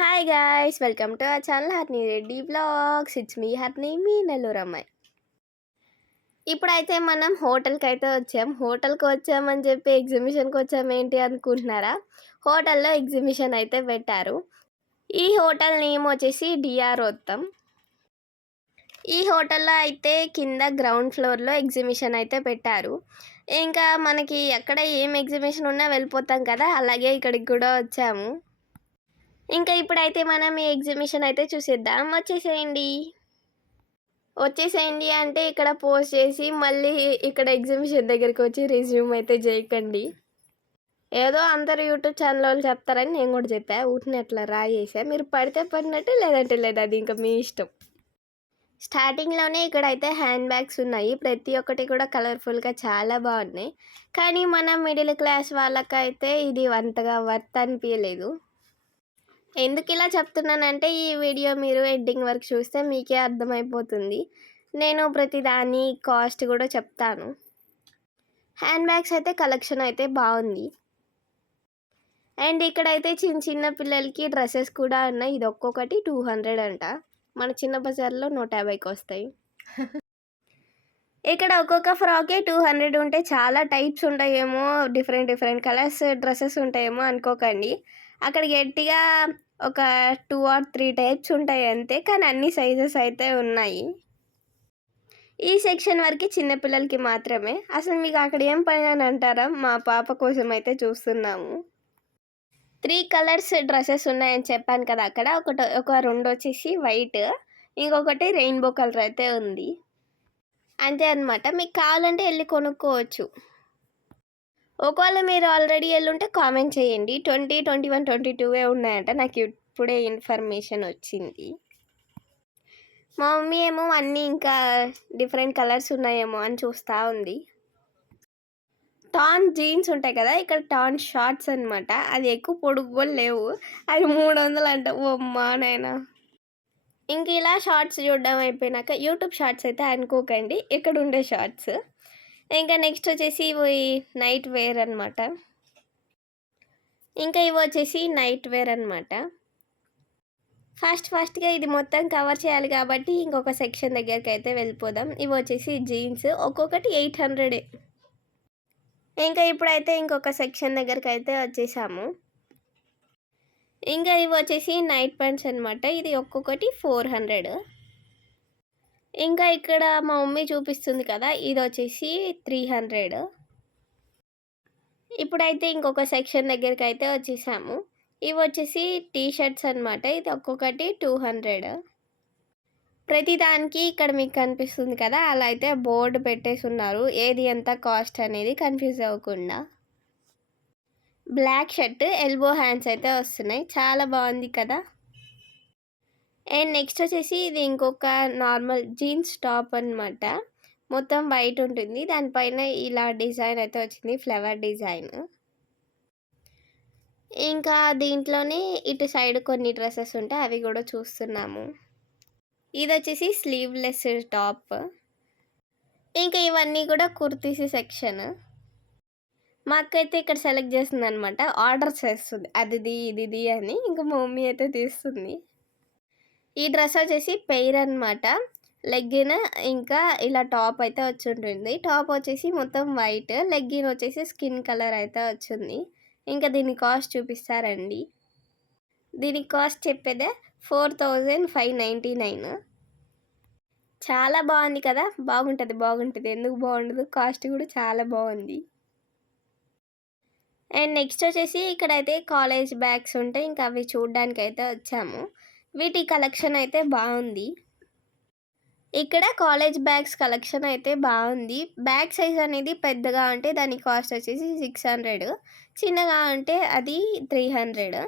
Hi guys, welcome to our channel Harni Reddy blogs. It's మీ హర్ని, మీ నెల్లూరు అమ్మాయి. ఇప్పుడైతే మనం హోటల్కి వచ్చామని చెప్పి ఎగ్జిబిషన్కి వచ్చాము ఏంటి అనుకుంటున్నారా? హోటల్లో ఎగ్జిబిషన్ అయితే పెట్టారు. ఈ హోటల్ నేమ్ వచ్చేసి డిఆర్ ఉత్తమ్. ఈ హోటల్లో అయితే కింద గ్రౌండ్ ఫ్లోర్లో ఎగ్జిబిషన్ అయితే పెట్టారు. ఇంకా మనకి ఎక్కడ ఏం ఎగ్జిబిషన్ ఉన్నా వెళ్ళిపోతాం కదా, అలాగే ఇక్కడికి కూడా వచ్చాము. ఇంకా ఇప్పుడైతే మనం ఈ ఎగ్జిబిషన్ అయితే చూసేద్దాం. వచ్చేసేయండి అంటే ఇక్కడ పోస్ట్ చేసి మళ్ళీ ఇక్కడ ఎగ్జిబిషన్ దగ్గరికి వచ్చి రిజ్యూమ్ అయితే చేయకండి. ఏదో అందరు యూట్యూబ్ ఛానల్ వాళ్ళు చెప్తారని నేను కూడా చెప్పా. ఊటిని అట్లా రాయేసా. మీరు పడితే పడినట్టు, లేదంటే లేదు, అది ఇంకా మీ ఇష్టం. స్టార్టింగ్లోనే ఇక్కడైతే హ్యాండ్ బ్యాగ్స్ ఉన్నాయి. ప్రతి ఒక్కటి కూడా కలర్ఫుల్గా చాలా బాగున్నాయి. కానీ మన మిడిల్ క్లాస్ వాళ్ళకైతే ఇది అంతగా వర్త్ అనిపించలేదు. ఎందుకు ఇలా చెప్తున్నానంటే ఈ వీడియో మీరు ఎండింగ్ వరకు చూస్తే మీకే అర్థమైపోతుంది. నేను ప్రతిదాని కాస్ట్ కూడా చెప్తాను. హ్యాండ్ బ్యాగ్స్ అయితే కలెక్షన్ అయితే బాగుంది. అండ్ ఇక్కడైతే చిన్న చిన్న పిల్లలకి డ్రెస్సెస్ కూడా ఉన్నాయి. ఇది ఒక్కొక్కటి 200 అంట. మన చిన్న బజార్లో 150కి వస్తాయి. ఇక్కడ ఒక్కొక్క ఫ్రాకే 200 ఉంటే చాలా టైప్స్ ఉంటాయేమో, డిఫరెంట్ కలర్స్ డ్రెస్సెస్ ఉంటాయేమో అనుకోకండి. అక్కడ గట్టిగా ఒక 2 or 3 టైప్స్ ఉంటాయి అంతే, కానీ అన్ని సైజెస్ అయితే ఉన్నాయి. ఈ సెక్షన్ వరకు చిన్నపిల్లలకి మాత్రమే. అసలు మీకు అక్కడ ఏం పని అని అంటారా? మా పాప కోసం అయితే చూస్తున్నాము. 3 కలర్స్ డ్రెస్సెస్ ఉన్నాయని చెప్పాను కదా. అక్కడ ఒక 2 వచ్చేసి వైట్, ఇంకొకటి రెయిన్బో కలర్ అయితే ఉంది. అంతే అనమాట. మీకు కావాలంటే వెళ్ళి కొనుక్కోవచ్చు. ఒకవేళ మీరు ఆల్రెడీ వెళ్ళుంటే కామెంట్ చేయండి. 20, 21, 22 ఉన్నాయంట. నాకు ఇప్పుడే ఇన్ఫర్మేషన్ వచ్చింది. మా మమ్మీ ఏమో అన్నీ ఇంకా డిఫరెంట్ కలర్స్ ఉన్నాయేమో అని చూస్తూ ఉంది. టాన్ జీన్స్ ఉంటాయి కదా, ఇక్కడ టాన్ షార్ట్స్ అనమాట. అది ఎక్కువ పొడుగు కూడా లేవు. అవి 300 అంట. ఓ అమ్మా నాయనా. ఇంక ఇలా షార్ట్స్ చూడడం అయిపోయినాక యూట్యూబ్ షార్ట్స్ అయితే అనుకోకండి, ఇక్కడ ఉండే షార్ట్స్. ఇంకా నెక్స్ట్ వచ్చేసి ఇవి నైట్ వేర్ అనమాట. ఇంకా ఇవి వచ్చేసి నైట్ వేర్ అనమాట. ఫాస్ట్గా ఇది మొత్తం కవర్ చేయాలి కాబట్టి ఇంకొక సెక్షన్ దగ్గరికి అయితే వెళ్ళిపోదాం. ఇవి వచ్చేసి జీన్స్, ఒక్కొక్కటి 800. ఇంకా ఇప్పుడైతే ఇంకొక సెక్షన్ దగ్గరికి అయితే వచ్చేసాము. ఇంకా ఇవి వచ్చేసి నైట్ ప్యాంట్స్ అనమాట. ఇది ఒక్కొక్కటి 400. ఇంకా ఇక్కడ మా మమ్మీ చూపిస్తుంది కదా, ఇది వచ్చేసి 300. ఇప్పుడైతే ఇంకొక సెక్షన్ దగ్గరికి అయితే వచ్చేసాము. ఇవి వచ్చేసి టీ షర్ట్స్ అనమాట. ఇది ఒక్కొక్కటి 200. ప్రతిదానికి ఇక్కడ మీకు కనిపిస్తుంది కదా, అలా అయితే బోర్డు పెట్టేసి ఉన్నారు, ఏది ఎంత కాస్ట్ అనేది కన్ఫ్యూజ్ అవ్వకుండా. బ్లాక్ షర్ట్, ఎల్బో హ్యాండ్స్ అయితే వస్తున్నాయి. చాలా బాగుంది కదా. అండ్ నెక్స్ట్ వచ్చేసి ఇది ఇంకొక నార్మల్ జీన్స్ టాప్ అనమాట. మొత్తం వైట్ ఉంటుంది, దానిపైన ఇలా డిజైన్ అయితే వచ్చింది, ఫ్లవర్ డిజైన్. ఇంకా దీంట్లోనే ఇటు సైడ్ కొన్ని డ్రెస్సెస్ ఉంటాయి, అవి కూడా చూస్తున్నాము. ఇది వచ్చేసి స్లీవ్లెస్ టాప్. ఇంకా ఇవన్నీ కూడా కుర్తీస్ సెక్షన్. మా అక్క అయితే ఇక్కడ సెలెక్ట్ చేస్తుంది అనమాట, ఆర్డర్ చేస్తుంది అది ఇది అని. ఇంకా మా మమ్మీ అయితే తీస్తుంది. ఈ డ్రెస్ వచ్చేసి పెయిర్ అనమాట. లెగ్గిన్ ఇంకా ఇలా టాప్ అయితే వచ్చి ఉంటుంది. టాప్ వచ్చేసి మొత్తం వైట్, లెగ్గిన్ వచ్చేసి స్కిన్ కలర్ అయితే వచ్చింది. ఇంకా దీని కాస్ట్ చూపిస్తారండి. దీనికి కాస్ట్ చెప్పేదే 4599. చాలా బాగుంది కదా. బాగుంటుంది, ఎందుకు బాగుండదు, కాస్ట్ కూడా చాలా బాగుంది. అండ్ నెక్స్ట్ వచ్చేసి ఇక్కడైతే కాలేజ్ బ్యాగ్స్ ఉంటాయి, ఇంకా అవి చూడడానికి అయితే వచ్చాము. వీటి కలెక్షన్ అయితే బాగుంది. ఇక్కడ కాలేజ్ బ్యాగ్స్ కలెక్షన్ అయితే బాగుంది. బ్యాగ్ సైజ్ అనేది పెద్దగా ఉంటే దాని కాస్ట్ వచ్చేసి 600, చిన్నగా ఉంటే అది 300.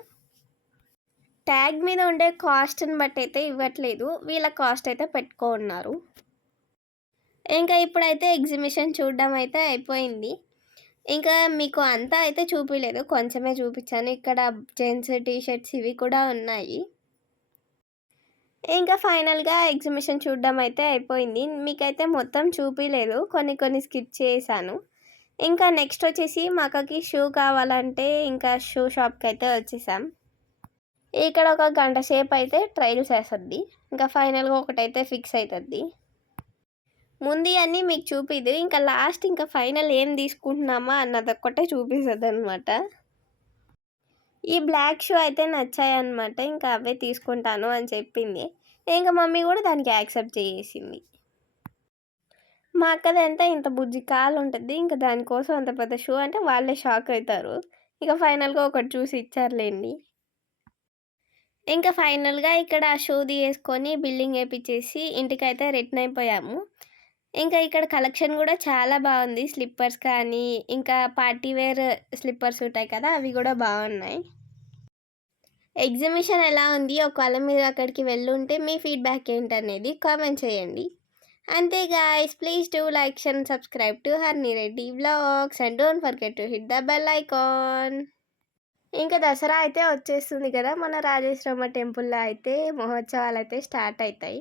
ట్యాగ్ మీద ఉండే కాస్ట్ని బట్టి అయితే ఇవ్వట్లేదు, వీళ్ళ కాస్ట్ అయితే పెట్టుకున్నారు. ఇంకా ఇప్పుడైతే ఎగ్జిబిషన్ చూడడం అయితే అయిపోయింది. ఇంకా మీకు అంతా అయితే చూపించలేదు, కొంచెమే చూపించాను. ఇక్కడ జెంట్స్ టీ షర్ట్స్ ఇవి కూడా ఉన్నాయి. ఇంకా ఫైనల్గా ఎగ్జిబిషన్ చూడడం అయితే అయిపోయింది. మీకైతే మొత్తం చూపించలేదు, కొన్ని స్కిప్ చేశాను. ఇంకా నెక్స్ట్ వచ్చేసి మా అక్కకి షూ కావాలంటే ఇంకా షూ షాప్కి అయితే వచ్చేసాం. ఇక్కడ ఒక గంట సేపు అయితే ట్రయల్స్ వేస్తుంది. ఇంకా ఫైనల్గా ఒకటైతే ఫిక్స్ అవుతుంది. ముందు అన్నీ మీకు చూపిదు, ఇంకా లాస్ట్ ఇంకా ఫైనల్ ఏం తీసుకుంటున్నామా అన్నదొక్కటే చూపిస్తుంది అనమాట. ఈ బ్లాక్ షూ అయితే నచ్చాయన్నమాట. ఇంకా అవే తీసుకుంటాను అని చెప్పింది. ఇంకా మమ్మీ కూడా దానికి యాక్సెప్ట్ చేసేసింది. మా అక్కదంతా ఇంత బుజ్జి కాలు ఉంటుంది. ఇంకా దానికోసం అంత పెద్ద షూ అంటే వాళ్ళే షాక్ అవుతారు. ఇక ఫైనల్గా ఒకటి చూసి ఇచ్చారులేండి. ఇంకా ఫైనల్గా ఇక్కడ షూ తీసుకొని బిల్లింగ్ వేయించేసి ఇంటికైతే రిటర్న్ అయిపోయాము. ఇంకా ఇక్కడ కలెక్షన్ కూడా చాలా బాగుంది. స్లిప్పర్స్ కానీ ఇంకా పార్టీ వేర్ స్లిప్పర్స్ ఉంటాయి కదా, అవి కూడా బాగున్నాయి. ఎగ్జిబిషన్ ఎలా ఉంది? ఒకవేళ మీరు అక్కడికి వెళ్ళుంటే మీ ఫీడ్‌బ్యాక్ ఏంటనేది కామెంట్ చేయండి. అంతే guys, please do like, share and subscribe to Harni Reddy vlogs and don't forget to hit the bell icon. ఇంకా దసరా అయితే వచ్చేస్తుంది కదా! మన రాజేశ్వరమ్మ టెంపుల్‌లో అయితే మహోత్సవాలైతే స్టార్ట్ అయితాయి.